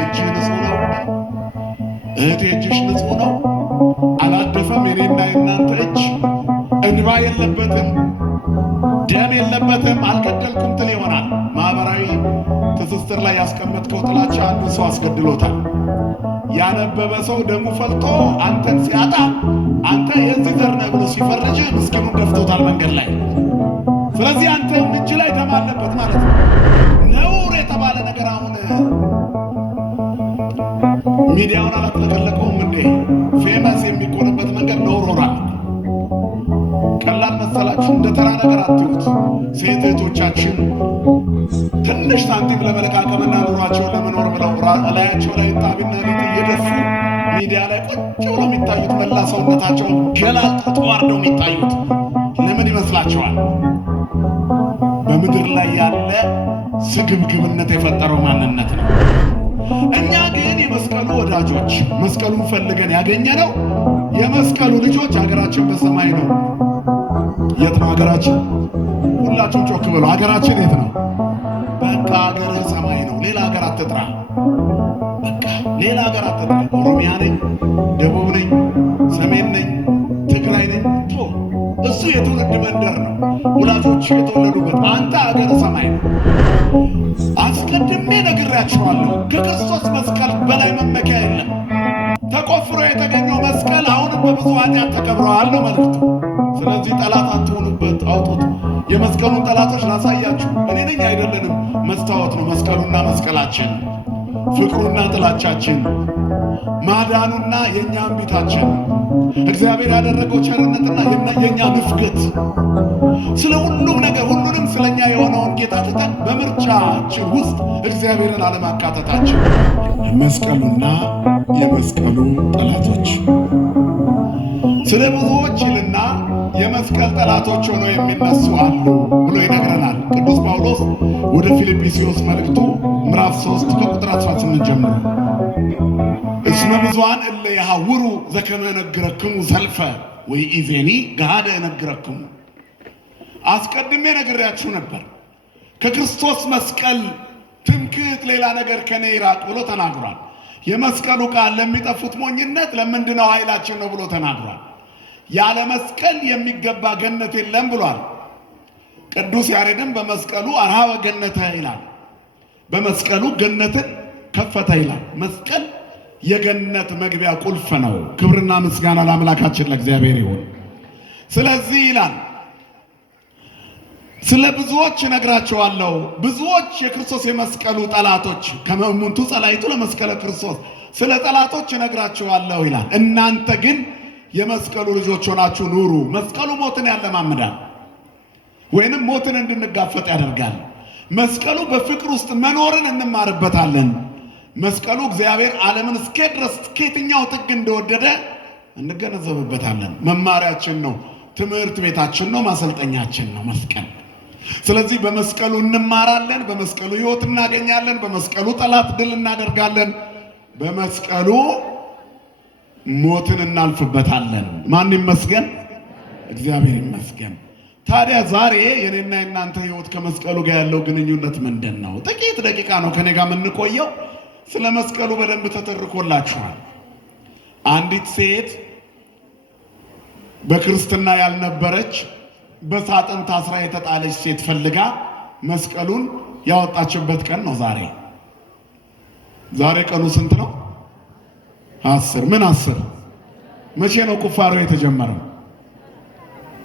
እጅህ ንጹሕ ነው? እህቴ እጅሽ ንጹሕ ነው? አላደፈም? የኔና የእናንተ እጅ እንባ የለበትም፣ ደም የለበትም፣ አልገደልኩም ትል ይሆናል። ማኅበራዊ ትስስር ላይ ያስቀመጥከው ጥላቻ አንዱ ሰው አስገድሎታል። ያነበበ ሰው ደሙ ፈልቶ አንተን ሲያጣ አንተ የዚህ ዘር ነህ ብሎ ሲፈርጅ ምስኪኑን ደፍቶታል መንገድ ላይ። ስለዚህ አንተ እጅ ላይ ደም አለበት ማለት ነው። ነውር የተባለ ነገር አሁን ሚዲያውን አላጥለቀለቀውም እንዴ? ፌመስ የሚኮንበት መንገድ ነውር ሆኗል። ቀላል መሰላችሁ? እንደ ተራ ነገር አትዩት። ሴት እህቶቻችን ትንሽ ሳንቲም ለመለቃቀምና ኑሯቸውን ለመኖር ብለው እላያቸው ላይ ጣቢና ሊጥ እየደፉ ሚዲያ ላይ ቁጭ ብለው የሚታዩት መላ ሰውነታቸውን ገላልጠው ተዋርደው የሚታዩት ለምን ይመስላችኋል? በምድር ላይ ያለ ስግብግብነት የፈጠረው ማንነት ነው። እኛ ግን የመስቀሉ ወዳጆች፣ መስቀሉን ፈልገን ያገኘነው የመስቀሉ ልጆች፣ ሀገራችን በሰማይ ነው። የት ነው ሀገራችን? ሁላችሁም ጮክ ብሎ ሀገራችን የት ነው? በቃ ሀገርህ ሰማይ ነው። ሌላ ሀገር አትጥራ። በቃ ሌላ ሀገር አትጥራ። ኦሮሚያ ነኝ፣ ደቡብ ነኝ፣ ሰሜን ነኝ፣ ትግራይ ነኝ፣ እሱ የትውልድ መንደር ነው፣ ወላጆች የተወለዱበት። አንተ ሀገር ሰማይ ነው። አስቀድሜ ነግሬያችኋለሁ፣ ከክርስቶስ መስቀል በላይ መመኪያ የለም። ተቆፍሮ የተገኘው መስቀል አሁንም በብዙ ኃጢአት ተቀብረዋል ነው መልእክቱ። ስለዚህ ጠላት አትሆኑበት፣ አውጡት። የመስቀሉን ጠላቶች ላሳያችሁ። እኔ ነኝ አይደለንም፣ መስታወት ነው መስቀሉና መስቀላችን፣ ፍቅሩና ጥላቻችን፣ ማዳኑና የእኛ እምቢታችን፣ እግዚአብሔር ያደረገው ቸርነትና የእኛ ንፍገት፣ ስለ ሁሉም ነገር ሁሉንም ስለኛ የሆነውን ጌታ ትተን በምርጫችን ውስጥ እግዚአብሔርን አለማካተታችን፣ መስቀሉና የመስቀሉ ጠላቶች። ስለ ብዙዎች ይልና የመስቀል ጠላቶች ሆነው የሚነሱ አሉ ብሎ ይነግረናል ቅዱስ ጳውሎስ ወደ ፊልጵስዩስ መልእክቱ ምዕራፍ 3 ከቁጥር 18 ጀምሮ። እስመ ብዙኃን እለ ይሐውሩ ዘከመ እነግረክሙ ዘልፈ ወኢዜኒ ገሃደ እነግረክሙ። አስቀድሜ ነግሬያችሁ ነበር፣ ከክርስቶስ መስቀል ትምክህት ሌላ ነገር ከኔ ይራቅ ብሎ ተናግሯል። የመስቀሉ ቃል ለሚጠፉት ሞኝነት፣ ለምንድነው ኃይላችን ነው ብሎ ተናግሯል። ያለ መስቀል የሚገባ ገነት የለም ብሏል። ቅዱስ ያሬድም በመስቀሉ አርሃወ ገነተ ይላል። በመስቀሉ ገነትን ከፈተ ይላል። መስቀል የገነት መግቢያ ቁልፍ ነው። ክብርና ምስጋና ለአምላካችን ለእግዚአብሔር ይሁን። ስለዚህ ይላል ስለ ብዙዎች እነግራቸዋለሁ፣ ብዙዎች የክርስቶስ የመስቀሉ ጠላቶች ከመእሙንቱ ጸላይቱ ለመስቀለ ክርስቶስ፣ ስለ ጠላቶች እነግራቸዋለሁ ይላል። እናንተ ግን የመስቀሉ ልጆች ሆናችሁ ኑሩ። መስቀሉ ሞትን ያለማምዳል፣ ወይንም ሞትን እንድንጋፈጥ ያደርጋል። መስቀሉ በፍቅር ውስጥ መኖርን እንማርበታለን። መስቀሉ እግዚአብሔር ዓለምን እስከ ድረስ ከየትኛው ጥግ እንደወደደ እንገነዘብበታለን። መማሪያችን ነው፣ ትምህርት ቤታችን ነው፣ ማሰልጠኛችን ነው መስቀል። ስለዚህ በመስቀሉ እንማራለን፣ በመስቀሉ ሕይወት እናገኛለን፣ በመስቀሉ ጠላት ድል እናደርጋለን፣ በመስቀሉ ሞትን እናልፍበታለን። ማን ይመስገን? እግዚአብሔር ይመስገን። ታዲያ ዛሬ የኔና የናንተ ሕይወት ከመስቀሉ ጋር ያለው ግንኙነት ምንድን ነው? ጥቂት ደቂቃ ነው ከኔ ጋር የምንቆየው። ስለ መስቀሉ በደንብ ተተርኮላችኋል። አንዲት ሴት በክርስትና ያልነበረች በሳጥን ታስራ የተጣለች ሴት ፈልጋ መስቀሉን ያወጣችበት ቀን ነው ዛሬ። ዛሬ ቀኑ ስንት ነው? 10 ምን 10? መቼ ነው ቁፋሮ የተጀመረው?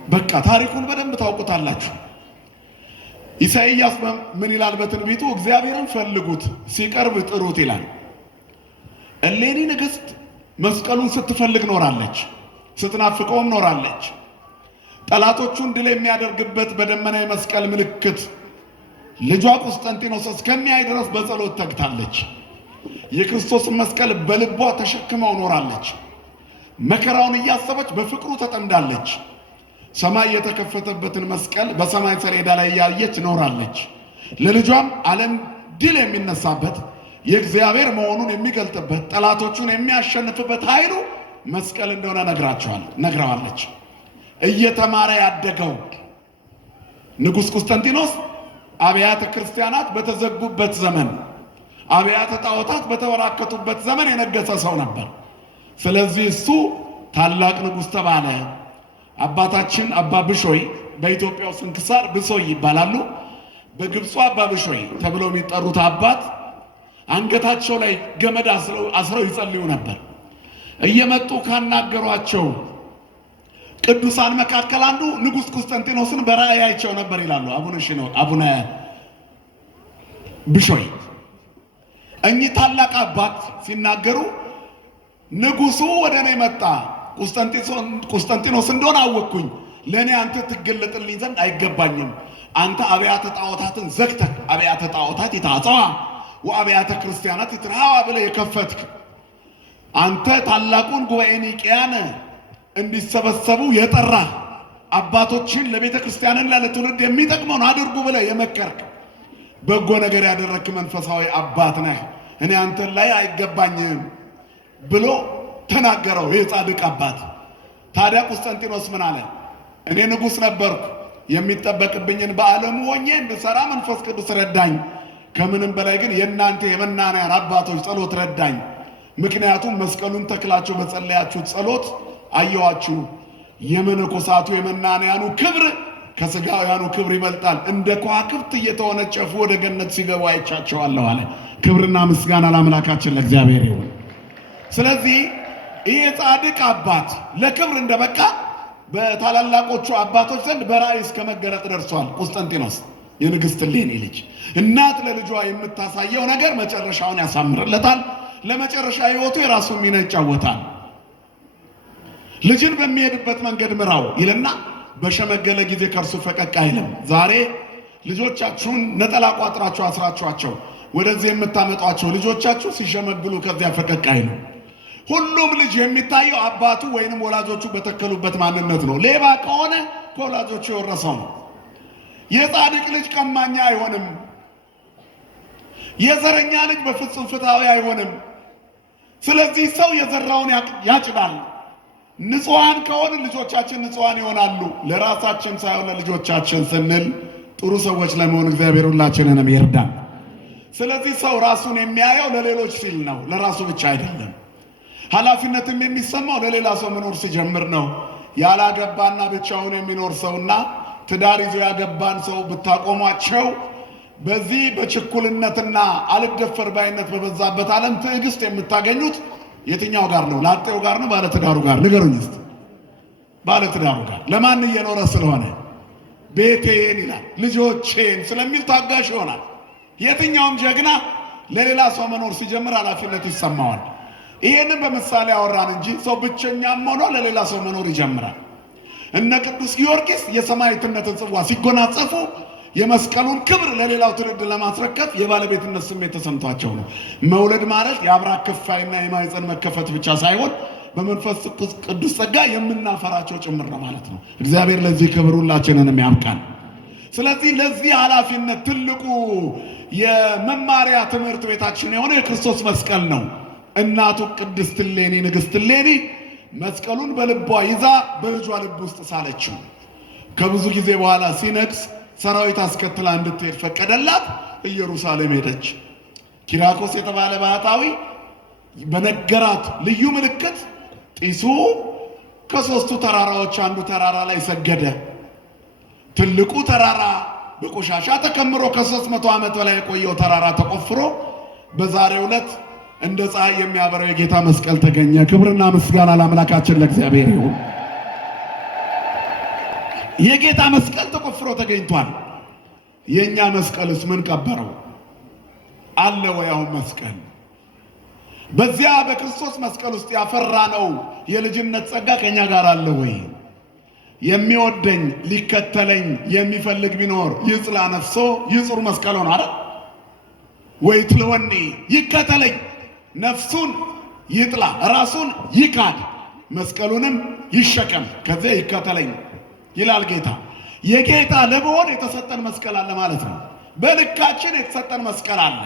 በቃ ታሪኩን በደንብ ታውቁታላችሁ። ኢሳይያስ ምን ይላል በትንቢቱ? እግዚአብሔርን ፈልጉት ሲቀርብ ጥሩት ይላል። እሌኒ ንግሥት መስቀሉን ስትፈልግ ኖራለች፣ ስትናፍቀውም ኖራለች። ጠላቶቹን ድል የሚያደርግበት በደመና የመስቀል ምልክት ልጇ ቁስጠንጢኖስ እስከሚያይ ድረስ በጸሎት ተግታለች። የክርስቶስን መስቀል በልቧ ተሸክመው ኖራለች። መከራውን እያሰበች በፍቅሩ ተጠምዳለች። ሰማይ የተከፈተበትን መስቀል በሰማይ ሰሌዳ ላይ እያየች ኖራለች። ለልጇም ዓለም ድል የሚነሳበት የእግዚአብሔር መሆኑን የሚገልጥበት ጠላቶቹን የሚያሸንፍበት ኃይሉ መስቀል እንደሆነ ነግረዋለች። እየተማረ ያደገው ንጉሥ ቁስጠንጢኖስ አብያተ ክርስቲያናት በተዘጉበት ዘመን አብያተ ጣዖታት በተበራከቱበት ዘመን የነገሰ ሰው ነበር። ስለዚህ እሱ ታላቅ ንጉሥ ተባለ። አባታችን አባ ብሾይ በኢትዮጵያው ስንክሳር ብሶይ ይባላሉ። በግብፁ አባ ብሾይ ተብለው የሚጠሩት አባት አንገታቸው ላይ ገመድ አስረው ይጸልዩ ነበር። እየመጡ ካናገሯቸው ቅዱሳን መካከል አንዱ ንጉሥ ቆስጠንጢኖስን በራእይ አይቸው ነበር ይላሉ አቡነ ብሾይ። እኚህ ታላቅ አባት ሲናገሩ ንጉሱ ወደ እኔ መጣ፣ ቆስጠንጢኖስ እንደሆነ አወቅኩኝ። ለእኔ አንተ ትገለጥልኝ ዘንድ አይገባኝም። አንተ አብያተ ጣዖታትን ዘግተህ አብያተ ጣዖታት ይታጸዋ ወአብያተ ክርስቲያናት ይትረሃዋ ብለህ የከፈትክ አንተ ታላቁን ጉባኤ ኒቅያን እንዲሰበሰቡ የጠራ አባቶችን ለቤተ ክርስቲያንና ለትውልድ የሚጠቅመውን አድርጉ ብለህ የመከርክ በጎ ነገር ያደረክ መንፈሳዊ አባት ነህ። እኔ አንተን ላይ አይገባኝም ብሎ ተናገረው ይህ ጻድቅ አባት። ታዲያ ቆስጠንጢኖስ ምን አለ? እኔ ንጉሥ ነበርኩ፣ የሚጠበቅብኝን በዓለሙ ሆኜ እንድሰራ መንፈስ ቅዱስ ረዳኝ። ከምንም በላይ ግን የእናንተ የመናንያን አባቶች ጸሎት ረዳኝ። ምክንያቱም መስቀሉን ተክላችሁ በጸለያችሁት ጸሎት አየዋችሁ። የመነኮሳቱ የመናንያኑ ክብር ከሥጋውያኑ ክብር ይበልጣል። እንደ ከዋክብት እየተወነጨፉ ወደ ገነት ሲገቡ አይቻቸዋለሁ አለ። ክብርና ምስጋና ለአምላካችን ለእግዚአብሔር ይሁን። ስለዚህ ይህ ጻድቅ አባት ለክብር እንደበቃ በታላላቆቹ አባቶች ዘንድ በራእይ እስከ መገለጥ ደርሷል። ቆስጠንጢኖስ የንግሥት እሌኒ ልጅ እናት ለልጇ የምታሳየው ነገር መጨረሻውን ያሳምርለታል። ለመጨረሻ ሕይወቱ የራሱ ሚና ይጫወታል። ልጅን በሚሄድበት መንገድ ምራው ይልና በሸመገለ ጊዜ ከእርሱ ፈቀቅ አይልም። ዛሬ ልጆቻችሁን ነጠላ ቋጥራችሁ አስራችኋቸው ወደዚህ የምታመጧቸው ልጆቻችሁ ሲሸመግሉ ከዚያ ፈቀቅ አይሉ። ሁሉም ልጅ የሚታየው አባቱ ወይንም ወላጆቹ በተከሉበት ማንነት ነው። ሌባ ከሆነ ከወላጆቹ የወረሰው ነው። የጻድቅ ልጅ ቀማኛ አይሆንም። የዘረኛ ልጅ በፍጹም ፍትሃዊ አይሆንም። ስለዚህ ሰው የዘራውን ያጭዳል። ንጹሃን ከሆነ ልጆቻችን ንጹሃን ይሆናሉ። ለራሳችን ሳይሆን ለልጆቻችን ስንል ጥሩ ሰዎች ለመሆን እግዚአብሔር ሁላችንንም ይርዳን። ስለዚህ ሰው ራሱን የሚያየው ለሌሎች ሲል ነው፣ ለራሱ ብቻ አይደለም። ኃላፊነትም የሚሰማው ለሌላ ሰው መኖር ሲጀምር ነው። ያላገባና ብቻውን የሚኖር ሰውና ትዳር ይዞ ያገባን ሰው ብታቆሟቸው በዚህ በችኩልነትና አልደፈር ባይነት በበዛበት ዓለም ትዕግስት የምታገኙት የትኛው ጋር ነው? ላጤው ጋር ነው? ባለትዳሩ ጋር? ንገሩኝ እስቲ። ባለትዳሩ ጋር። ለማን እየኖረ ስለሆነ? ቤቴን ይላል፣ ልጆቼን ስለሚል ታጋሽ ይሆናል። የትኛውም ጀግና ለሌላ ሰው መኖር ሲጀምር ኃላፊነት ይሰማዋል። ይሄንን በምሳሌ አወራን እንጂ ሰው ብቸኛም ሆኖ ለሌላ ሰው መኖር ይጀምራል። እነ ቅዱስ ጊዮርጊስ የሰማዕትነትን ጽዋ ሲጎናጸፉ የመስቀሉን ክብር ለሌላው ትውልድ ለማስረከብ የባለቤትነት ስሜት ተሰምቷቸው ነው። መውለድ ማለት የአብራክ ክፋይና የማኅፀን መከፈት ብቻ ሳይሆን በመንፈስ ቅዱስ ጸጋ የምናፈራቸው ጭምር ነው ማለት ነው። እግዚአብሔር ለዚህ ክብር ሁላችንንም ያብቃን። ስለዚህ ለዚህ ኃላፊነት ትልቁ የመማሪያ ትምህርት ቤታችን የሆነ የክርስቶስ መስቀል ነው። እናቱ ቅድስት እሌኒ ንግሥት እሌኒ መስቀሉን በልቧ ይዛ በልጇ ልብ ውስጥ ሳለችው። ከብዙ ጊዜ በኋላ ሲነግስ ሰራዊት አስከትላ እንድትሄድ ፈቀደላት። ኢየሩሳሌም ሄደች። ኪራኮስ የተባለ ባህታዊ በነገራት ልዩ ምልክት ጢሱ ከሦስቱ ተራራዎች አንዱ ተራራ ላይ ሰገደ። ትልቁ ተራራ በቆሻሻ ተከምሮ ከ300 ዓመት በላይ የቆየው ተራራ ተቆፍሮ በዛሬው ዕለት እንደ ፀሐይ የሚያበራው የጌታ መስቀል ተገኘ። ክብርና ምስጋና ለአምላካችን ለእግዚአብሔር ይሁን። የጌታ መስቀል ተቆፍሮ ተገኝቷል። የኛ መስቀልስ ምን ቀበረው? አለ ወይ? አሁን መስቀል በዚያ በክርስቶስ መስቀል ውስጥ ያፈራ ነው የልጅነት ጸጋ ከኛ ጋር አለ ወይ? የሚወደኝ ሊከተለኝ የሚፈልግ ቢኖር ይጽላ ነፍሶ ይጹር መስቀሎን አረ ወይ ትለወኒ ይከተለኝ፣ ነፍሱን ይጥላ ራሱን ይካድ መስቀሉንም ይሸከም ከዚያ ይከተለኝ ይላል ጌታ። የጌታ ለመሆን የተሰጠን መስቀል አለ ማለት ነው። በልካችን የተሰጠን መስቀል አለ።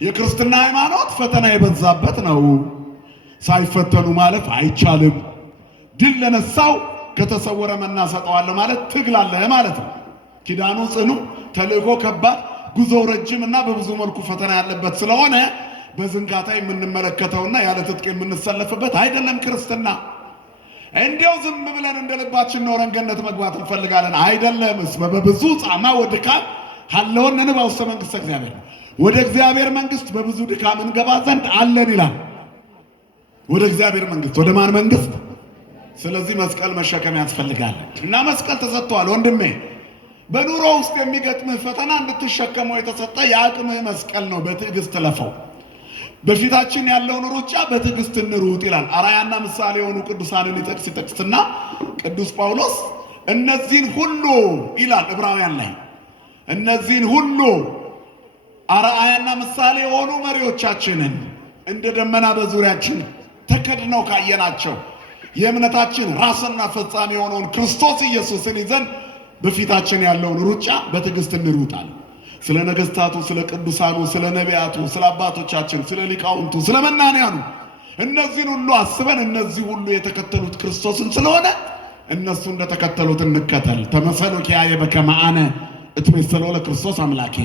የክርስትና ሃይማኖት ፈተና የበዛበት ነው። ሳይፈተኑ ማለፍ አይቻልም። ድል ለነሳው ከተሰወረ መና ሰጠዋለሁ ማለት ትግል አለ ማለት ነው። ኪዳኑ ጽኑ፣ ተልእኮ ከባድ፣ ጉዞው ረጅምና በብዙ መልኩ ፈተና ያለበት ስለሆነ በዝንጋታ የምንመለከተውና ያለ ትጥቅ የምንሰለፍበት አይደለም ክርስትና። እንዲያው ዝም ብለን እንደ ልባችን ኖረን ገነት መግባት እንፈልጋለን አይደለም። እስመ በብዙ ጻማ ወድካም ሀለወን ንባ ውስተ መንግሥተ እግዚአብሔር፣ ወደ እግዚአብሔር መንግሥት በብዙ ድካም እንገባ ዘንድ አለን ይላል። ወደ እግዚአብሔር መንግሥት፣ ወደ ማን መንግሥት? ስለዚህ መስቀል መሸከም ያስፈልጋል እና መስቀል ተሰጥቷል ወንድሜ። በኑሮ ውስጥ የሚገጥምህ ፈተና እንድትሸከመው የተሰጠ የአቅምህ መስቀል ነው። በትዕግስት ለፈው። በፊታችን ያለውን ሩጫ በትዕግስት እንሩጥ ይላል። አርአያና ምሳሌ የሆኑ ቅዱሳንን ይጠቅስና ቅዱስ ጳውሎስ እነዚህን ሁሉ ይላል ዕብራውያን ላይ እነዚህን ሁሉ አርአያና ምሳሌ የሆኑ መሪዎቻችንን እንደ ደመና በዙሪያችን ተከድነው ካየናቸው የእምነታችን ራስና ፈጻሚ የሆነውን ክርስቶስ ኢየሱስን ይዘን በፊታችን ያለውን ሩጫ በትዕግስት እንሩጣል። ስለ ነገሥታቱ፣ ስለ ቅዱሳኑ፣ ስለ ነቢያቱ፣ ስለ አባቶቻችን፣ ስለ ሊቃውንቱ፣ ስለ መናንያኑ እነዚህን ሁሉ አስበን እነዚህ ሁሉ የተከተሉት ክርስቶስን ስለሆነ እነሱ እንደተከተሉት እንከተል። ተመሰሉ ኪያየ በከመ አነ እትመሰሎ ለክርስቶስ አምላኬ፣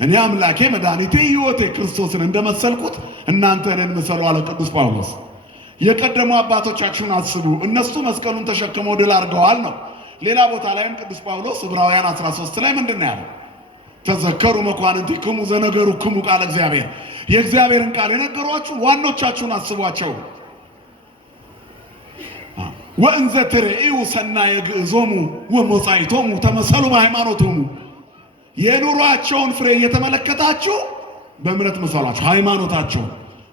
እኔ አምላኬ መድኃኒቴ ሕይወቴ ክርስቶስን እንደመሰልኩት እናንተ እኔን ምሰሉ አለ ቅዱስ ጳውሎስ። የቀደሙ አባቶቻችሁን አስቡ፣ እነሱ መስቀሉን ተሸክመው ድል አድርገዋል ነው። ሌላ ቦታ ላይም ቅዱስ ጳውሎስ ዕብራውያን 13 ላይ ምንድን ነው ያለው? ተዘከሩ መኳንንቲክሙ ዘነገሩክሙ ቃለ እግዚአብሔር፣ የእግዚአብሔርን ቃል የነገሯችሁ ዋኖቻችሁን አስቧቸው። ወእንዘ ትሬኡ ሰናየ ግዕዞሙ ወመጻኢቶሙ ተመሰሉ በሃይማኖቶሙ፣ የኑሯቸውን ፍሬ እየተመለከታችሁ በእምነት መሰሏቸው። ሃይማኖታቸውን፣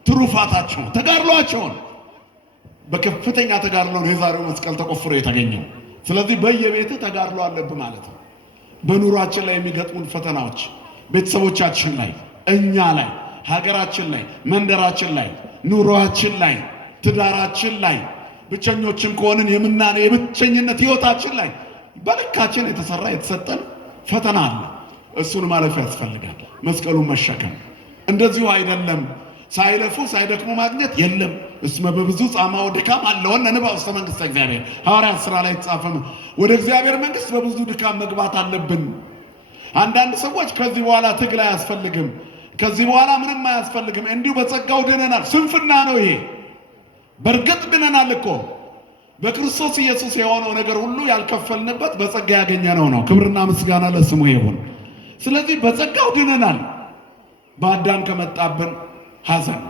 ትሩፋታቸውን፣ ተጋድሏቸውን። በከፍተኛ ተጋድሎ ነው የዛሬው መስቀል ተቆፍሮ የተገኘው። ስለዚህ በየቤትህ ተጋድሎ አለብህ ማለት ነው። በኑሯችን ላይ የሚገጥሙን ፈተናዎች ቤተሰቦቻችን ላይ፣ እኛ ላይ፣ ሀገራችን ላይ፣ መንደራችን ላይ፣ ኑሯችን ላይ፣ ትዳራችን ላይ፣ ብቸኞችን ከሆንን የብቸኝነት ህይወታችን ላይ በልካችን የተሰራ የተሰጠን ፈተና አለ። እሱን ማለፍ ያስፈልጋል። መስቀሉን መሸከም እንደዚሁ አይደለም። ሳይለፉ ሳይደክሙ ማግኘት የለም። እስመ በብዙ ጻማ ወድካም አለወን ንባ ውስተ መንግሥተ እግዚአብሔር፣ ሐዋርያት ሥራ ላይ የተጻፈ ነው። ወደ እግዚአብሔር መንግሥት በብዙ ድካም መግባት አለብን። አንዳንድ ሰዎች ከዚህ በኋላ ትግል አያስፈልግም፣ ከዚህ በኋላ ምንም አያስፈልግም፣ እንዲሁ በጸጋው ድነናል። ስንፍና ነው ይሄ። በእርግጥ ድነናል እኮ በክርስቶስ ኢየሱስ የሆነው ነገር ሁሉ ያልከፈልንበት በጸጋ ያገኘነው ነው። ክብርና ምስጋና ለስሙ ይሁን። ስለዚህ በጸጋው ድነናል። በአዳም ከመጣብን ሐዘን፣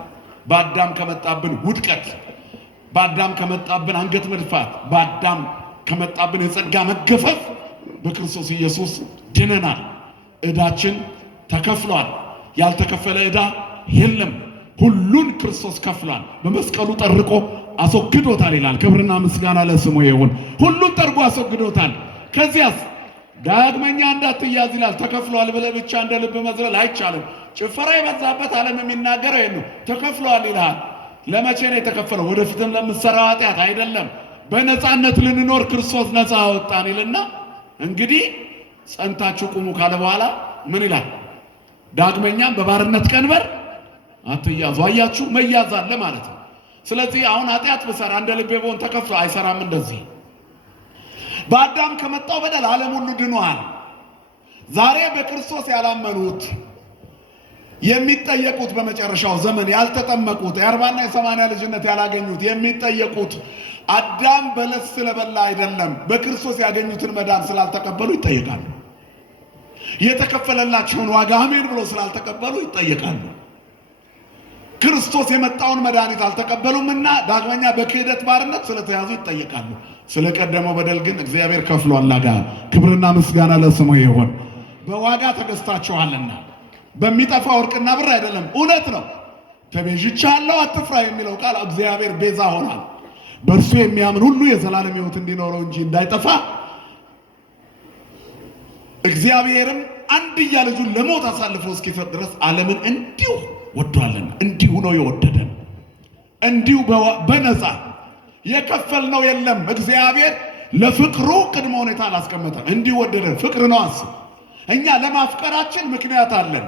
በአዳም ከመጣብን ውድቀት፣ በአዳም ከመጣብን አንገት መድፋት፣ በአዳም ከመጣብን የጸጋ መገፈፍ በክርስቶስ ኢየሱስ ድነናል። ዕዳችን ተከፍሏል። ያልተከፈለ ዕዳ የለም። ሁሉን ክርስቶስ ከፍሏል። በመስቀሉ ጠርቆ አስወግዶታል ይላል። ክብርና ምስጋና ለስሙ ይሁን። ሁሉን ጠርጎ አስወግዶታል። ከዚያስ ዳግመኛ እንዳትያዝ ይላል። ተከፍሏል ብለህ ብቻ እንደ ልብ መዝለል አይቻልም። ጭፈራ የበዛበት ዓለም የሚናገረው ይሄን ነው። ተከፍሏል ይልሃል። ለመቼ ነው የተከፈለው? ወደፊትም ለምትሰራው ኃጢአት አይደለም። በነፃነት ልንኖር ክርስቶስ ነፃ አወጣን ይልና እንግዲህ ጸንታችሁ ቁሙ ካለ በኋላ ምን ይላል? ዳግመኛም በባርነት ቀንበር አትያዙ። አያችሁ፣ መያዝ አለ ማለት ነው። ስለዚህ አሁን ኃጢአት ብሰራ እንደ ልቤ ብሆን ተከፍሎ አይሰራም። እንደዚህ በአዳም ከመጣው በደል ዓለም ሁሉ ድኗል። ዛሬ በክርስቶስ ያላመኑት የሚጠየቁት በመጨረሻው ዘመን ያልተጠመቁት የ40ና የ80 ልጅነት ያላገኙት የሚጠየቁት አዳም በለስ ስለበላ አይደለም፣ በክርስቶስ ያገኙትን መዳን ስላልተቀበሉ ይጠየቃሉ። የተከፈለላቸውን ዋጋ አሜን ብሎ ስላልተቀበሉ ይጠየቃሉ። ክርስቶስ የመጣውን መድኃኒት አልተቀበሉምና ዳግመኛ በክህደት ባርነት ስለተያዙ ይጠየቃሉ። ስለቀደመው በደል ግን እግዚአብሔር ከፍሏል። ክብርና ምስጋና ለስሙ ይሁን። በዋጋ ተገዝታችኋልና በሚጠፋ ወርቅና ብር አይደለም። እውነት ነው። ተቤዥቻለሁ አትፍራ የሚለው ቃል እግዚአብሔር ቤዛ ሆኗል። በእርሱ የሚያምን ሁሉ የዘላለም ሕይወት እንዲኖረው እንጂ እንዳይጠፋ እግዚአብሔርም አንድያ ልጁን ለሞት አሳልፎ እስኪሰጥ ድረስ ዓለምን እንዲሁ ወዷልና። እንዲሁ ነው የወደደን፣ እንዲሁ በነፃ የከፈልነው የለም። እግዚአብሔር ለፍቅሩ ቅድመ ሁኔታ አላስቀመጠም። እንዲሁ ወደደን። ፍቅር ነው። አስብ፣ እኛ ለማፍቀራችን ምክንያት አለን።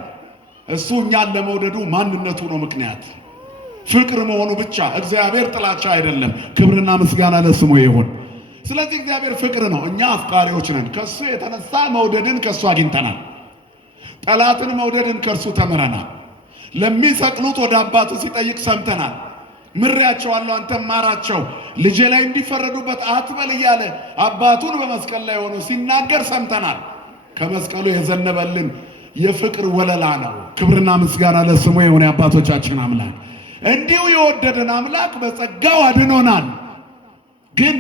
እሱ እኛን ለመውደዱ ማንነቱ ነው ምክንያት፣ ፍቅር መሆኑ ብቻ። እግዚአብሔር ጥላቻ አይደለም። ክብርና ምስጋና ለስሙ ይሁን። ስለዚህ እግዚአብሔር ፍቅር ነው፣ እኛ አፍቃሪዎች ነን። ከሱ የተነሳ መውደድን ከሱ አግኝተናል። ጠላትን መውደድን ከእርሱ ተምረናል። ለሚሰቅሉት ወደ አባቱ ሲጠይቅ ሰምተናል። ምሬያቸዋለሁ አንተም ማራቸው፣ ልጄ ላይ እንዲፈረዱበት አትበል እያለ አባቱን በመስቀል ላይ ሆኖ ሲናገር ሰምተናል። ከመስቀሉ የዘነበልን የፍቅር ወለላ ነው። ክብርና ምስጋና ለስሙ የሆነ አባቶቻችን አምላክ እንዲሁ የወደደን አምላክ በጸጋው አድኖናል። ግን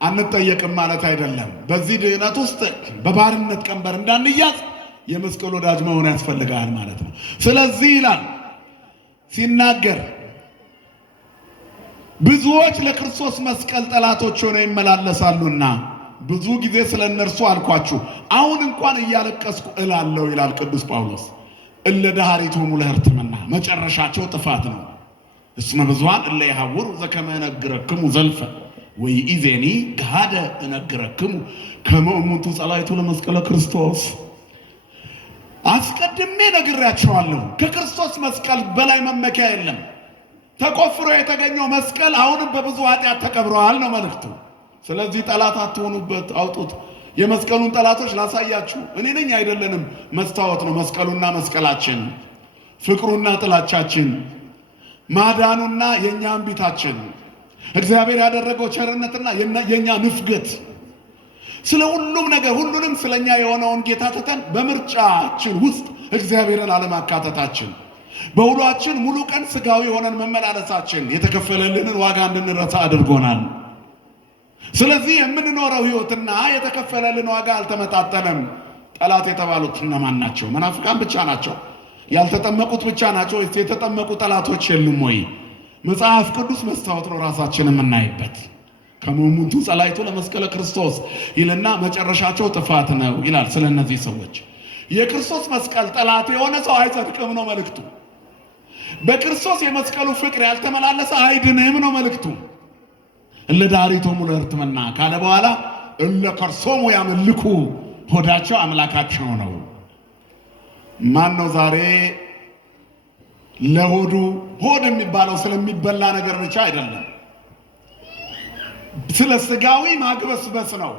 አንጠየቅም ማለት አይደለም። በዚህ ድህነት ውስጥ በባርነት ቀንበር እንዳንያዝ የመስቀል ወዳጅ መሆን ያስፈልጋል ማለት ነው። ስለዚህ ይላል ሲናገር ብዙዎች ለክርስቶስ መስቀል ጠላቶች ሆነው ይመላለሳሉና ብዙ ጊዜ ስለ እነርሱ አልኳችሁ፣ አሁን እንኳን እያለቀስኩ እላለሁ ይላል ቅዱስ ጳውሎስ። እለ ዳህሪቶሙ ለሕርትምና መጨረሻቸው ጥፋት ነው። እስመ ብዙኃን እለ ይሐውሩ ዘከመ እነግረክሙ ዘልፈ ወኢዜኒ ገሃደ እነግረክሙ ከመ እሙንቱ ጸላእቱ ለመስቀለ ክርስቶስ። አስቀድሜ ነግሬያቸዋለሁ፣ ከክርስቶስ መስቀል በላይ መመኪያ የለም። ተቆፍሮ የተገኘው መስቀል አሁንም በብዙ ኃጢአት ተቀብረዋል ነው መልእክቱ። ስለዚህ ጠላት አትሆኑበት፣ አውጡት። የመስቀሉን ጠላቶች ላሳያችሁ። እኔ ነኝ አይደለንም፣ መስታወት ነው መስቀሉና መስቀላችን፣ ፍቅሩና ጥላቻችን፣ ማዳኑና የኛ እምቢታችን፣ እግዚአብሔር ያደረገው ቸርነትና የኛ ንፍገት። ስለ ሁሉም ነገር ሁሉንም ስለኛ የሆነውን ጌታ ትተን በምርጫችን ውስጥ እግዚአብሔርን አለማካተታችን፣ በውሏችን ሙሉ ቀን ስጋዊ ሆነን መመላለሳችን የተከፈለልንን ዋጋ እንድንረሳ አድርጎናል። ስለዚህ የምንኖረው ሕይወትና የተከፈለልን ዋጋ አልተመጣጠነም። ጠላት የተባሉት እነማን ናቸው? መናፍቃን ብቻ ናቸው? ያልተጠመቁት ብቻ ናቸው ወይስ የተጠመቁ ጠላቶች የሉም ወይ? መጽሐፍ ቅዱስ መስታወት ነው ራሳችንን የምናይበት። ከመ እሙንቱ ጸላእቱ ለመስቀለ ክርስቶስ ይልና መጨረሻቸው ጥፋት ነው ይላል። ስለ እነዚህ ሰዎች የክርስቶስ መስቀል ጠላት የሆነ ሰው አይጸድቅም ነው መልእክቱ። በክርስቶስ የመስቀሉ ፍቅር ያልተመላለሰ አይድንም ነው መልእክቱ። እለ ዳህሪቶሙ ለሕርትምና ካለ በኋላ እለ ከርሶሙ ያመልኩ ሆዳቸው አምላካቸው ነው። ማን ነው ዛሬ ለሆዱ ሆድ የሚባለው ስለሚበላ ነገር ብቻ አይደለም፣ ስለ ስጋዊ ማግበስበስ ነው።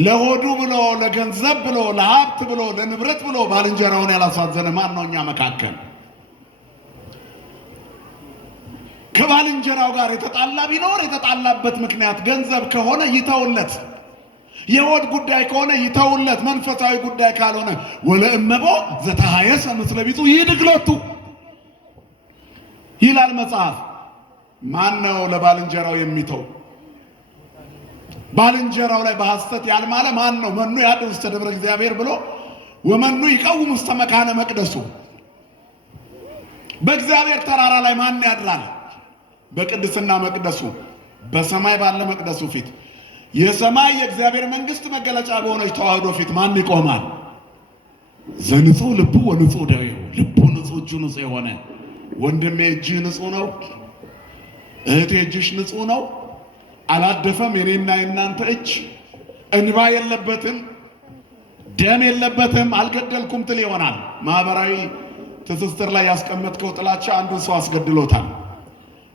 ለሆዱ ብሎ ለገንዘብ ብሎ ለሀብት ብሎ ለንብረት ብሎ ባልንጀራውን ያላሳዘነ ማን ነው እኛ መካከል? ከባልንጀራው ጋር የተጣላ ቢኖር የተጣላበት ምክንያት ገንዘብ ከሆነ ይተውለት፣ የሆድ ጉዳይ ከሆነ ይተውለት፣ መንፈሳዊ ጉዳይ ካልሆነ ወለእመቦ ዘተሃየሰ ምስለ ቢጹ ይድግሎቱ ይላል መጽሐፍ። ማን ነው ለባልንጀራው የሚተው? ባልንጀራው ላይ በሐሰት ያልማለ ማን ነው? መኑ ያድር ውስተ ደብረ እግዚአብሔር ብሎ ወመኑ ይቀውም ውስተ መካነ መቅደሱ። በእግዚአብሔር ተራራ ላይ ማን ያድራል? በቅድስና መቅደሱ በሰማይ ባለ መቅደሱ ፊት የሰማይ የእግዚአብሔር መንግስት መገለጫ በሆነች ተዋህዶ ፊት ማን ይቆማል? ዘንጹህ ልቡ ወንጹህ ደዌሁ። ልቡ ንጹህ፣ እጁ ንጹህ የሆነ ወንድሜ እጅህ ንጹህ ነው፣ እህቴ እጅሽ ንጹህ ነው። አላደፈም የኔና የናንተ እጅ፣ እንባ የለበትም፣ ደም የለበትም። አልገደልኩም ትል ይሆናል። ማህበራዊ ትስስር ላይ ያስቀመጥከው ጥላቻ አንዱን ሰው አስገድሎታል።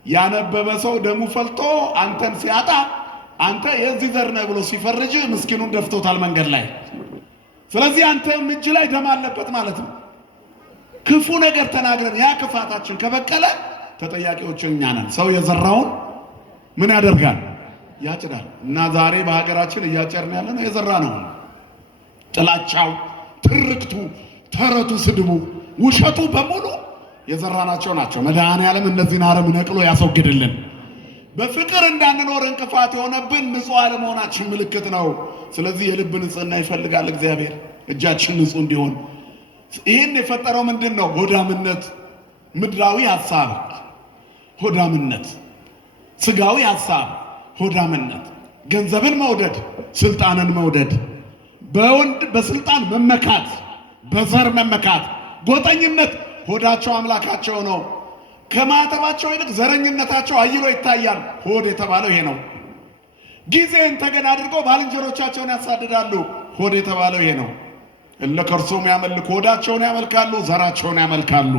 ያነበበ ሰው ደሙ ፈልቶ አንተን ሲያጣ አንተ የዚህ ዘር ነህ ብሎ ሲፈርጅ ምስኪኑን ደፍቶታል መንገድ ላይ። ስለዚህ አንተም እጅ ላይ ደም አለበት ማለት ነው። ክፉ ነገር ተናግረን ያ ክፋታችን ከበቀለ ተጠያቂዎች እኛ ነን። ሰው የዘራውን ምን ያደርጋል? ያጭዳል። እና ዛሬ በሀገራችን እያጨርን ያለ ነው የዘራ ነው። ጥላቻው፣ ትርክቱ፣ ተረቱ፣ ስድቡ፣ ውሸቱ በሙሉ የዘራናቸው ናቸው። መድኃኔዓለም እነዚህን አረም ነቅሎ ያስወግድልን። በፍቅር እንዳንኖር እንቅፋት የሆነብን ንጹህ አለመሆናችን ምልክት ነው። ስለዚህ የልብ ንጽህና ይፈልጋል እግዚአብሔር፣ እጃችን ንጹህ እንዲሆን። ይህን የፈጠረው ምንድን ነው? ሆዳምነት፣ ምድራዊ ሀሳብ ሆዳምነት፣ ስጋዊ ሀሳብ ሆዳምነት፣ ገንዘብን መውደድ፣ ስልጣንን መውደድ፣ በወንድ በስልጣን መመካት፣ በዘር መመካት፣ ጎጠኝነት። ሆዳቸው አምላካቸው ነው። ከማተባቸው ይልቅ ዘረኝነታቸው አይሎ ይታያል። ሆድ የተባለው ይሄ ነው። ጊዜን ተገን አድርገው ባልንጀሮቻቸውን ያሳድዳሉ። ሆድ የተባለው ይሄ ነው። እለ ከርሶሙ ያመልኩ፣ ሆዳቸውን ያመልካሉ፣ ዘራቸውን ያመልካሉ።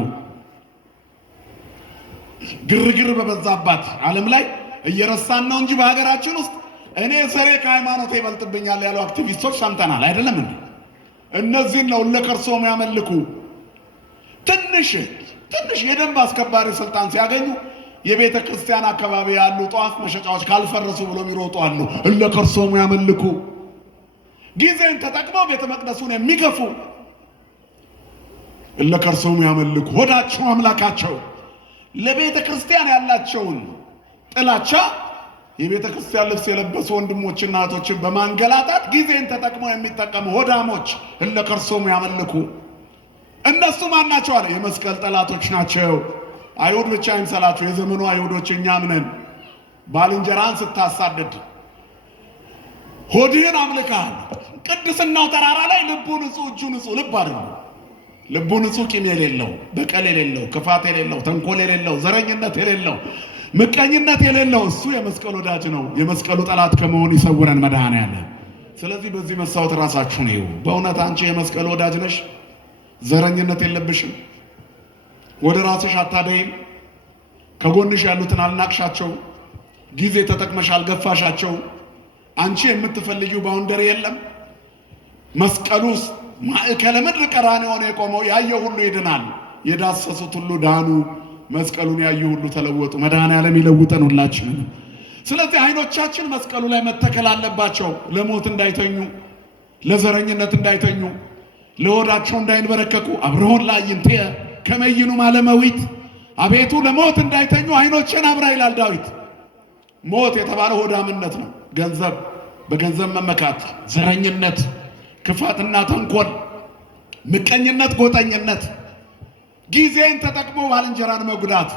ግርግር በበዛባት ዓለም ላይ እየረሳን ነው እንጂ በሀገራችን ውስጥ እኔ ዘሬ ከሃይማኖት ይበልጥብኛል ያሉ አክቲቪስቶች ሰምተናል። አይደለም እንዴ? እነዚህን ነው ለከርሶም ያመልኩ። ትንሽ የደንብ አስከባሪ ስልጣን ሲያገኙ የቤተ ክርስቲያን አካባቢ ያሉ ጧፍ መሸጫዎች ካልፈረሱ ብሎ የሚሮጡ አሉ። ለከርሶም ያመልኩ ጊዜን ተጠቅመው ቤተ መቅደሱን የሚገፉ ለከርሶም ያመልኩ ሆዳቸው አምላካቸው። ለቤተ ክርስቲያን ያላቸውን ጥላቻ የቤተ ክርስቲያን ልብስ የለበሱ ወንድሞችና እህቶችን በማንገላታት ጊዜን ተጠቅመው የሚጠቀሙ ሆዳሞች ለከርሶም ያመልኩ። እነሱ ማን ናቸው አለ? የመስቀል ጠላቶች ናቸው። አይሁድ ብቻ አይምሰላችሁ፣ የዘመኑ አይሁዶች እኛም ነን። ባልንጀራን ስታሳድድ ሆድህን አምልካል። ቅድስናው ተራራ ላይ ልቡ ንጹህ፣ እጁ ንጹህ። ልብ አይደለም ልቡ ንጹህ፣ ቂም የሌለው፣ በቀል የሌለው፣ ክፋት የሌለው፣ ተንኮል የሌለው፣ ዘረኝነት የሌለው፣ ምቀኝነት የሌለው እሱ የመስቀል ወዳጅ ነው። የመስቀሉ ጠላት ከመሆን ይሰውረን መድኃኔዓለም። ስለዚህ በዚህ መስታወት ራሳችሁን እዩ። በእውነት አንቺ የመስቀል ወዳጅ ነሽ? ዘረኝነት የለብሽም? ወደ ራስሽ አታደይም? ከጎንሽ ያሉትን አልናቅሻቸው? ጊዜ ተጠቅመሽ አልገፋሻቸው? አንቺ የምትፈልጊው ባውንደሪ የለም? መስቀሉ ማዕከለ ምድር ቀራንዮ ሆነ የቆመው ያየ ሁሉ ይድናል፣ የዳሰሱት ሁሉ ዳኑ፣ መስቀሉን ያዩ ሁሉ ተለወጡ። መድኃኔዓለም ይለውጠን ሁላችንን። ስለዚህ አይኖቻችን መስቀሉ ላይ መተከል አለባቸው። ለሞት እንዳይተኙ፣ ለዘረኝነት እንዳይተኙ፣ ለሆዳቸው እንዳይንበረከኩ። አብርሆን ለአዕይንትየ ከመ ይኑ ማለመዊት፣ አቤቱ ለሞት እንዳይተኙ አይኖችን አብራ ይላል ዳዊት። ሞት የተባለው ሆዳምነት ነው። ገንዘብ፣ በገንዘብ መመካት፣ ዘረኝነት፣ ክፋትና ተንኮል፣ ምቀኝነት፣ ጎጠኝነት፣ ጊዜን ተጠቅሞ ባልንጀራን መጉዳት፣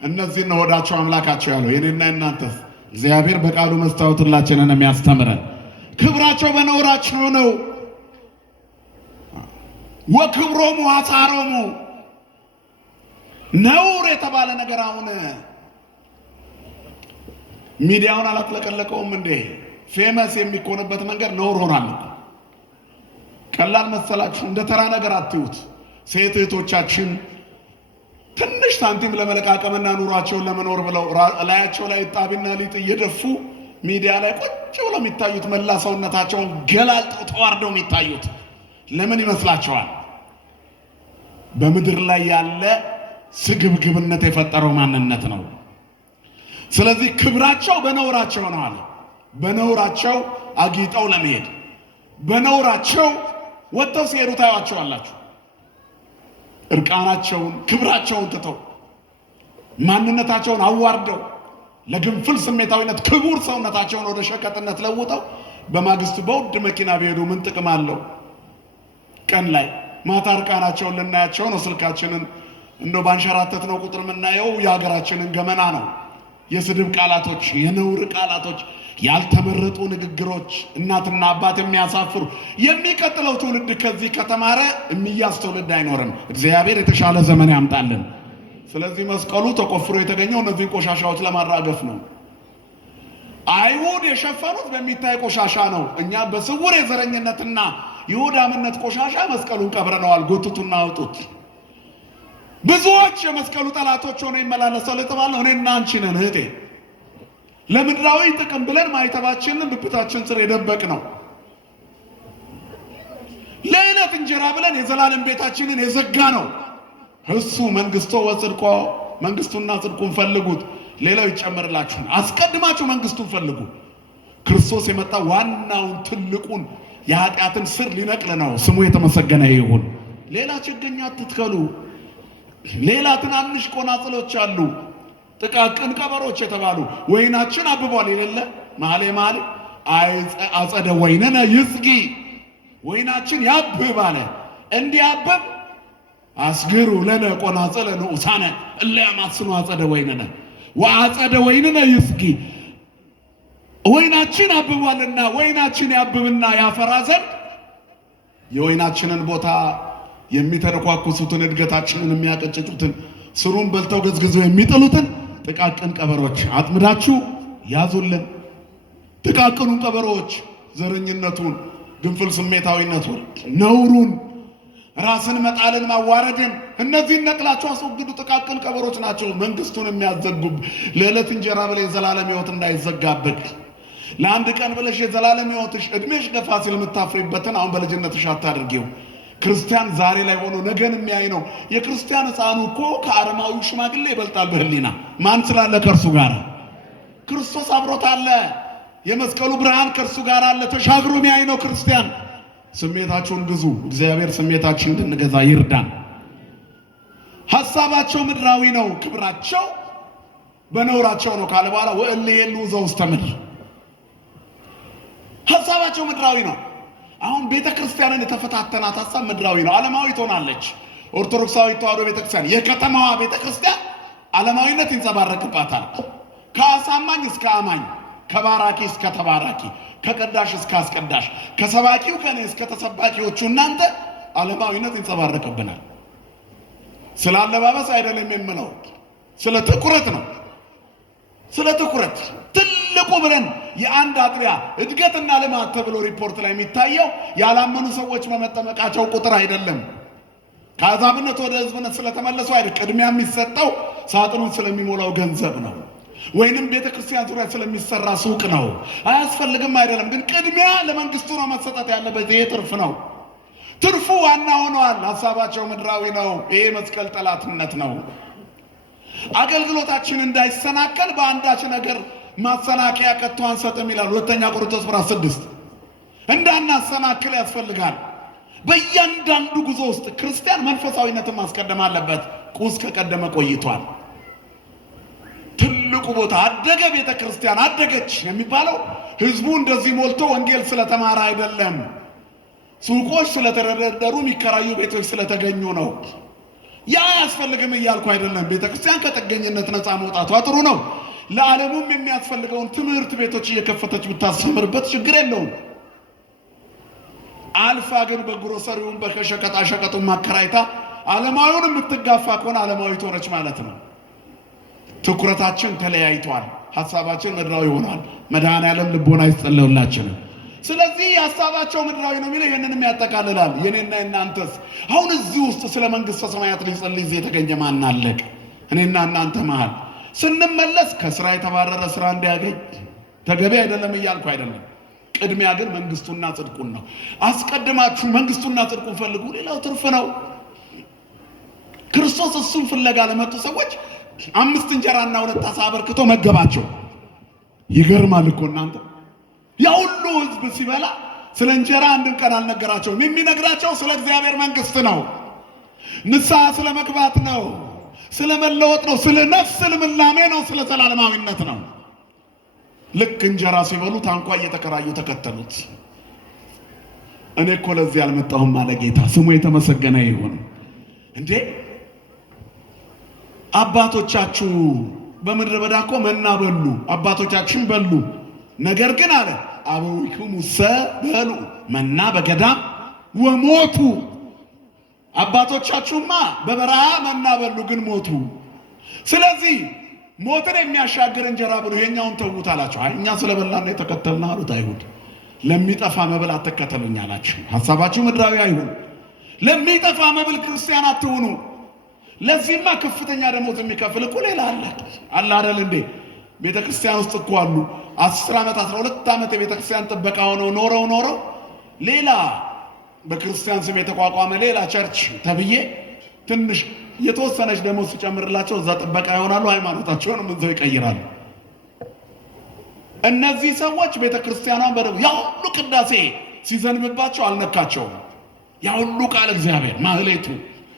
እነዚህን ነው ሆዳቸው አምላካቸው ያለው። የኔና የናንተስ? እግዚአብሔር በቃሉ መስታወት ሁላችንን የሚያስተምረን። ክብራቸው በነውራቸው ነው። ወክብሮሙ አሳሮሙ፣ ነውር የተባለ ነገር አሁን ሚዲያውን አላጥለቀለቀውም እንዴ? ፌመስ የሚኮንበት መንገድ ነውር ሆኗል። ቀላል መሰላችሁ? እንደ ተራ ነገር አትዩት። ሴት እህቶቻችን ትንሽ ሳንቲም ለመለቃቀምና ኑሯቸውን ለመኖር ብለው ላያቸው ላይ ጣቢና ሊጥ እየደፉ ሚዲያ ላይ ቁጭ ብለው የሚታዩት፣ መላ ሰውነታቸውን ገላልጠው ተዋርደው የሚታዩት ለምን ይመስላችኋል? በምድር ላይ ያለ ስግብግብነት የፈጠረው ማንነት ነው። ስለዚህ ክብራቸው በነውራቸው ነው አለ። በነውራቸው አጊጠው ለመሄድ በነውራቸው ወጥተው ሲሄዱ ታዩዋቸዋላችሁ። እርቃናቸውን ክብራቸውን ትተው ማንነታቸውን አዋርደው ለግንፍል ስሜታዊነት ክቡር ሰውነታቸውን ወደ ሸቀጥነት ለውጠው በማግስቱ በውድ መኪና ቢሄዱ ምን ጥቅም አለው? ቀን ላይ ማታ እርቃናቸውን ልናያቸው ነው። ስልካችንን እንደ ባንሸራተት ነው ቁጥር የምናየው የሀገራችንን ገመና ነው። የስድብ ቃላቶች፣ የነውር ቃላቶች፣ ያልተመረጡ ንግግሮች፣ እናትና አባት የሚያሳፍሩ። የሚቀጥለው ትውልድ ከዚህ ከተማረ የሚያዝ ትውልድ አይኖርም። እግዚአብሔር የተሻለ ዘመን ያምጣልን። ስለዚህ መስቀሉ ተቆፍሮ የተገኘው እነዚህን ቆሻሻዎች ለማራገፍ ነው። አይሁድ የሸፈኑት በሚታይ ቆሻሻ ነው። እኛ በስውር የዘረኝነትና የሆዳምነት ቆሻሻ መስቀሉን ቀብረነዋል። ጎትቱና አውጡት። ብዙዎች የመስቀሉ ጠላቶች ሆነው ይመላለሳሉ የተባለው እኔና አንቺ ነን እህቴ። ለምድራዊ ጥቅም ብለን ማይተባችንን ብብታችን ስር የደበቅ ነው። ለዕለት እንጀራ ብለን የዘላለም ቤታችንን የዘጋ ነው። እሱ መንግስቶ ወጽድቆ፣ መንግስቱና ጽድቁን ፈልጉት፣ ሌላው ይጨመርላችኋል። አስቀድማችሁ መንግስቱን ፈልጉ። ክርስቶስ የመጣ ዋናውን ትልቁን የኃጢአትን ስር ሊነቅል ነው። ስሙ የተመሰገነ ይሁን። ሌላ ችግኝ አትትከሉ። ሌላ ትናንሽ ቆናጽሎች አሉ፣ ጥቃቅን ቀበሮች የተባሉ። ወይናችን አብቧል የሌለ መኃልየ መኃልይ አጸደ ወይንነ ይጽጊ፣ ወይናችን ያብብ አለ። እንዲያብብ አስግሩ ለነ ቆናጽለ ንዑሳነ እለ ያማስኑ አጸደ ወይንነ ወአጸደ ወይንነ ይጽጊ። ወይናችን አብቧልና ወይናችን ያብብና ያፈራ ዘንድ የወይናችንን ቦታ የሚተረኳኩሱትን፣ እድገታችንን የሚያቀጭጩትን፣ ስሩን በልተው ገዝግዘው የሚጥሉትን ጥቃቅን ቀበሮች አጥምዳችሁ ያዙልን። ጥቃቅኑን ቀበሮች ዘረኝነቱን፣ ግንፍል ስሜታዊነቱን፣ ነውሩን፣ ራስን መጣልን፣ ማዋረድን፣ እነዚህን ነቅላችሁ አስወግዱ። ጥቃቅን ቀበሮች ናቸው መንግስቱን የሚያዘጉብ። ለዕለት እንጀራ ብለህ የዘላለም ሕይወት እንዳይዘጋብህ ለአንድ ቀን ብለሽ የዘላለም ሕይወትሽ እድሜሽ ገፋ ሲል የምታፍሪበትን አሁን በልጅነትሽ አታድርጊው። ክርስቲያን ዛሬ ላይ ሆኖ ነገን የሚያይ ነው። የክርስቲያን ሕፃኑ እኮ ከአረማዊው ሽማግሌ ይበልጣል በህሊና። ማን ስላለ? ከእርሱ ጋር ክርስቶስ አብሮት አለ። የመስቀሉ ብርሃን ከእርሱ ጋር አለ። ተሻግሮ የሚያይ ነው ክርስቲያን። ስሜታችሁን ግዙ። እግዚአብሔር ስሜታችን እንድንገዛ ይርዳን። ሐሳባቸው ምድራዊ ነው፣ ክብራቸው በነውራቸው ነው ካለ በኋላ ወእልየሉ ዘውስተ ምድር ሐሳባቸው ምድራዊ ነው። አሁን ቤተ ክርስቲያንን የተፈታተናት ሐሳብ ምድራዊ ነው፣ ዓለማዊ ትሆናለች። ኦርቶዶክሳዊ ተዋሕዶ ቤተ ክርስቲያን የከተማዋ ቤተ ክርስቲያን ዓለማዊነት ይንጸባረቅባታል። ከአሳማኝ እስከ አማኝ፣ ከባራኪ እስከ ተባራኪ፣ ከቀዳሽ እስከ አስቀዳሽ፣ ከሰባኪው ከኔ እስከ ተሰባኪዎቹ እናንተ ዓለማዊነት ይንጸባረቅብናል። ስለ አለባበስ አይደለም የምለው፣ ስለ ትኩረት ነው። ስለ ትኩረት ትልቁ ብለን የአንድ አጥቢያ እድገትና ልማት ተብሎ ሪፖርት ላይ የሚታየው ያላመኑ ሰዎች በመጠመቃቸው ቁጥር አይደለም። ከአሕዛብነት ወደ ሕዝብነት ስለተመለሱ አይደል። ቅድሚያ የሚሰጠው ሳጥኑን ስለሚሞላው ገንዘብ ነው፣ ወይንም ቤተ ክርስቲያን ዙሪያ ስለሚሰራ ሱቅ ነው። አያስፈልግም አይደለም፣ ግን ቅድሚያ ለመንግስቱ ነው መሰጠት ያለበት። ይሄ ትርፍ ነው። ትርፉ ዋና ሆኗል። ሐሳባቸው ምድራዊ ነው። ይሄ መስቀል ጠላትነት ነው። አገልግሎታችን እንዳይሰናከል በአንዳች ነገር ማሰናከያ ከቶ አንሰጥም ይላል ሁለተኛ ቆሮንቶስ ምዕራፍ 6። እንዳናሰናክል ያስፈልጋል። በእያንዳንዱ ጉዞ ውስጥ ክርስቲያን መንፈሳዊነትን ማስቀደም አለበት። ቁስ ከቀደመ ቆይቷል። ትልቁ ቦታ አደገ፣ ቤተ ክርስቲያን አደገች የሚባለው ህዝቡ እንደዚህ ሞልቶ ወንጌል ስለተማረ አይደለም። ሱቆች ስለተደረደሩ፣ የሚከራዩ ቤቶች ስለተገኙ ነው። ያ አያስፈልግም እያልኩ አይደለም። ቤተ ክርስቲያን ከጥገኝነት ነፃ መውጣቷ ጥሩ ነው። ለዓለሙም የሚያስፈልገውን ትምህርት ቤቶች እየከፈተች ብታስተምርበት ችግር የለውም። አልፋ ግን በግሮሰሪውን በሸቀጣ ሸቀጡን ማከራይታ ዓለማዊውን የምትጋፋ ከሆነ ዓለማዊት ሆነች ማለት ነው። ትኩረታችን ተለያይቷል። ሐሳባችን ምድራዊ ሆኗል። መድኃኔዓለም ልቦና ይስጠለውላችንም። ስለዚህ ሐሳባቸው ምድራዊ ነው የሚለው ይህንንም ያጠቃልላል። የኔና የናንተስ አሁን እዚህ ውስጥ ስለ መንግሥተ ሰማያት ሊጸልይ እዚህ የተገኘ ማን አለ? እኔና እናንተ መሃል ስንመለስ ከስራ የተባረረ ስራ እንዲያገኝ ተገቢ አይደለም እያልኩ አይደለም። ቅድሚያ ግን መንግስቱና ጽድቁን ነው። አስቀድማችሁ መንግስቱና ጽድቁን ፈልጉ፣ ሌላው ትርፍ ነው። ክርስቶስ እሱን ፍለጋ ለመጡ ሰዎች 5 እንጀራና 2 ዓሣ አበርክቶ መገባቸው። ይገርማል እኮ እናንተ። ያ ሁሉ ህዝብ ሲበላ ስለ እንጀራ አንድም ቀን አልነገራቸውም። የሚነግራቸው ስለ እግዚአብሔር መንግስት ነው። ንስሐ ስለ መግባት ነው፣ ስለ መለወጥ ነው፣ ስለ ነፍስ ልምላሜ ነው፣ ስለ ዘላለማዊነት ነው። ልክ እንጀራ ሲበሉ ታንኳ እየተከራዩ ተከተሉት። እኔ እኮ ለዚህ አልመጣሁም አለ ጌታ፣ ስሙ የተመሰገነ ይሁን። እንዴ አባቶቻችሁ በምድረ በዳ እኮ መና በሉ፣ አባቶቻችን በሉ። ነገር ግን አለ አበዊክሙሰ በሉ መና በገዳም ወሞቱ። አባቶቻችሁማ በበረሃ መና በሉ ግን ሞቱ። ስለዚህ ሞትን የሚያሻግር እንጀራ ብሎ ይሄኛውን ተዉት አላቸው። አይ እኛ ስለበላን የተከተልን አሉት አይሁድ። ለሚጠፋ መብል አትከተሉኝ አላችሁ። ሐሳባችሁ ምድራዊ አይሁን። ለሚጠፋ መብል ክርስቲያን አትሁኑ። ለዚህማ ከፍተኛ ደሞዝ የሚከፍል እኮ ሌላ አለ አይደል እንዴ? ቤተ ክርስቲያን ውስጥ እኮ አሉ 10 ዓመት 12 ዓመት የቤተ ክርስቲያን ጥበቃ ሆነው ኖረው ሌላ በክርስቲያን ስም የተቋቋመ ሌላ ቸርች ተብዬ ትንሽ የተወሰነች ደሞዝ ሲጨምርላቸው እዛ ጥበቃ ይሆናሉ። ሃይማኖታቸውንም እዛው ይቀይራሉ። እነዚህ ሰዎች ቤተ ክርስቲያኗን በደው ያ ሁሉ ቅዳሴ ሲዘንብባቸው አልነካቸውም። ያ ሁሉ ቃል እግዚአብሔር ማህሌቱ፣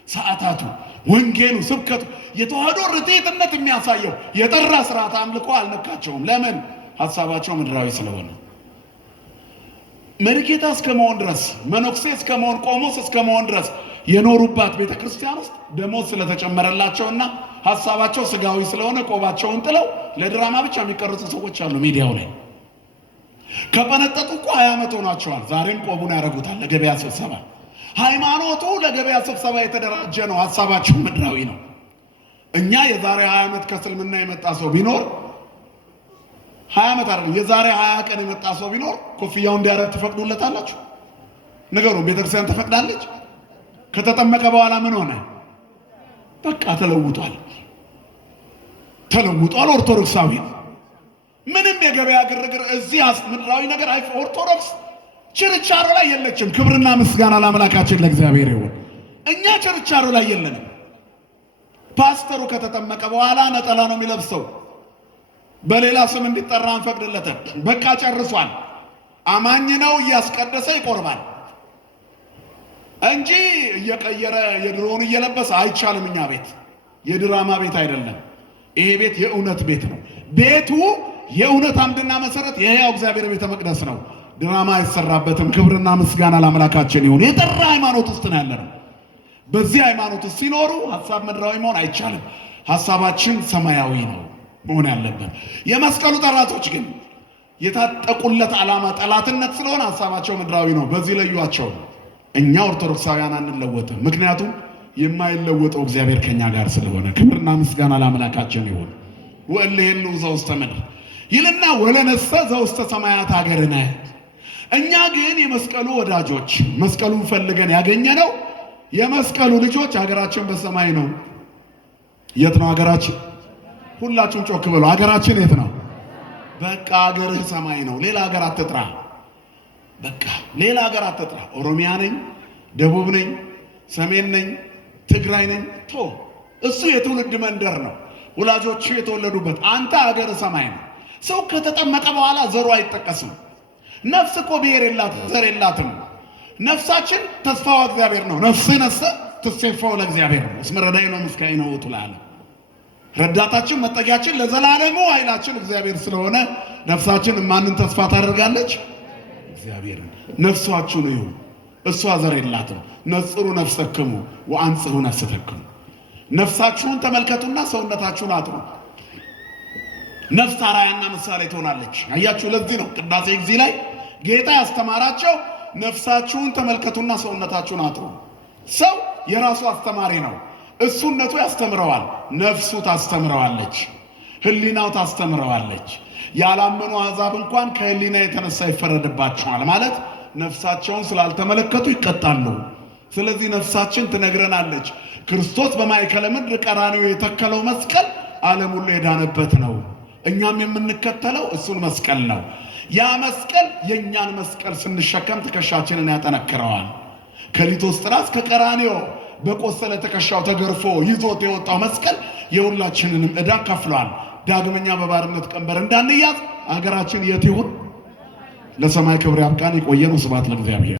ሰዓታቱ፣ ወንጌሉ፣ ስብከቱ የተዋህዶ ርቴትነት የሚያሳየው የጠራ ስርዓት አምልኮ አልነካቸውም። ለምን? ሐሳባቸው ምድራዊ ስለሆነ። መርጌታ እስከመሆን ድረስ፣ መነኩሴ እስከመሆን፣ ቆሞስ እስከመሆን ድረስ የኖሩባት ቤተ ክርስቲያን ውስጥ ደሞዝ ስለተጨመረላቸውና ሐሳባቸው ስጋዊ ስለሆነ ቆባቸውን ጥለው ለድራማ ብቻ የሚቀርጹ ሰዎች አሉ ሚዲያው ላይ። ከበነጠጡ እኮ 20 ዓመት ሆኗቸዋል። ዛሬም ቆቡን ያደርጉታል ለገበያ ስብሰባ። ሃይማኖቱ ለገበያ ስብሰባ የተደራጀ ነው። ሐሳባቸው ምድራዊ ነው። እኛ የዛሬ 20 ዓመት ከእስልምና የመጣ ሰው ቢኖር 20 ዓመት አይደለም የዛሬ 20 ቀን የመጣ ሰው ቢኖር ኮፍያው እንዲያደርግ ትፈቅዱለታላችሁ? ነገሩ ቤተክርስቲያን ተፈቅዳለች? ከተጠመቀ በኋላ ምን ሆነ? በቃ ተለውጧል። ኦርቶዶክሳዊ ምንም የገበያ ግርግር እዚህ ምድራዊ ነገር ኦርቶዶክስ ችርቻሮ ላይ የለችም። ክብርና ምስጋና ለአምላካችን ለእግዚአብሔር ይሁን። እኛ ችርቻሮ ላይ የለንም። ፓስተሩ ከተጠመቀ በኋላ ነጠላ ነው የሚለብሰው። በሌላ ስም እንዲጠራ አንፈቅድለትም። በቃ ጨርሷል። አማኝ ነው፣ እያስቀደሰ ይቆርባል እንጂ እየቀየረ የድሮውን እየለበሰ አይቻልም። እኛ ቤት የድራማ ቤት አይደለም። ይሄ ቤት የእውነት ቤት ነው። ቤቱ የእውነት አምድና መሰረት የሕያው እግዚአብሔር ቤተ መቅደስ ነው። ድራማ አይሰራበትም። ክብርና ምስጋና ለአምላካችን ይሁን። የጠራ ሃይማኖት ውስጥ ነው ያለነው። በዚህ ሃይማኖት ውስጥ ሲኖሩ ሐሳብ ምድራዊ መሆን አይቻልም። ሐሳባችን ሰማያዊ ነው መሆን ያለበት። የመስቀሉ ጠላቶች ግን የታጠቁለት ዓላማ ጠላትነት ስለሆነ ሐሳባቸው ምድራዊ ነው። በዚህ ለዩአቸው። እኛ ኦርቶዶክሳውያን አንለወጥም። ምክንያቱም የማይለወጠው እግዚአብሔር ከኛ ጋር ስለሆነ። ክብርና ምስጋና ለአምላካችን ይሁን። ወእልሄሉ ዘውስተ ምድር ይልና ወለነሰ ዘውስተ ሰማያት ሀገርነ። እኛ ግን የመስቀሉ ወዳጆች፣ መስቀሉን ፈልገን ያገኘነው የመስቀሉ ልጆች፣ ሀገራችን በሰማይ ነው። የት ነው ሀገራችን? ሁላችሁም ጮክ በሉ። ሀገራችን የት ነው? በቃ ሀገርህ ሰማይ ነው። ሌላ ሀገር አትጥራ። በቃ ሌላ ሀገር አትጥራ። ኦሮሚያ ነኝ፣ ደቡብ ነኝ፣ ሰሜን ነኝ፣ ትግራይ ነኝ። እሱ የትውልድ መንደር ነው፣ ወላጆቹ የተወለዱበት። አንተ ሀገር ሰማይ ነው። ሰው ከተጠመቀ በኋላ ዘሩ አይጠቀስም። ነፍስ እኮ ብሔር የላትም፣ ዘር የላትም። ነፍሳችን ተስፋዋ እግዚአብሔር ነው። ነፍስህ ነሰ ትሴፋው ለእግዚአብሔር ነው። እስመ ረዳኢ ነው ምስካይ ነው ትላለ። ረዳታችን መጠጊያችን ለዘላለሙ ኃይላችን እግዚአብሔር ስለሆነ ነፍሳችን ማንን ተስፋ ታደርጋለች? እግዚአብሔርን። ነፍሳችሁ ነው ይሁን። እሷ ዘር የላትም። ነጽሩ ነፍሰክሙ ወአንጽሑ ነፍሰክሙ። ነፍሳችሁን ተመልከቱና ሰውነታችሁን አጥሩ። ነፍስ አርአያና ምሳሌ ትሆናለች። አያችሁ፣ ለዚህ ነው ቅዳሴ ጊዜ ላይ ጌታ ያስተማራቸው ነፍሳችሁን ተመልከቱና ሰውነታችሁን አጥሩ። ሰው የራሱ አስተማሪ ነው። እሱነቱ ያስተምረዋል፣ ነፍሱ ታስተምረዋለች፣ ህሊናው ታስተምረዋለች። ያላመኑ አሕዛብ እንኳን ከህሊና የተነሳ ይፈረድባቸዋል ማለት ነፍሳቸውን ስላልተመለከቱ ይቀጣሉ። ስለዚህ ነፍሳችን ትነግረናለች። ክርስቶስ በማእከለ ምድር ቀራንዮ የተከለው መስቀል ዓለም ሁሉ የዳነበት ነው። እኛም የምንከተለው እሱን መስቀል ነው። ያ መስቀል የእኛን መስቀል ስንሸከም ትከሻችንን ያጠነክረዋል። ከሊቶስጥራ እስከ ቀራንዮ በቆሰለ ትከሻው ተገርፎ ይዞት የወጣው መስቀል የሁላችንንም ዕዳ ከፍሏል። ዳግመኛ በባርነት ቀንበር እንዳንያዝ አገራችን የት ይሁን? ለሰማይ ክብር ያብቃን። የቆየነው። ስብሐት ለእግዚአብሔር።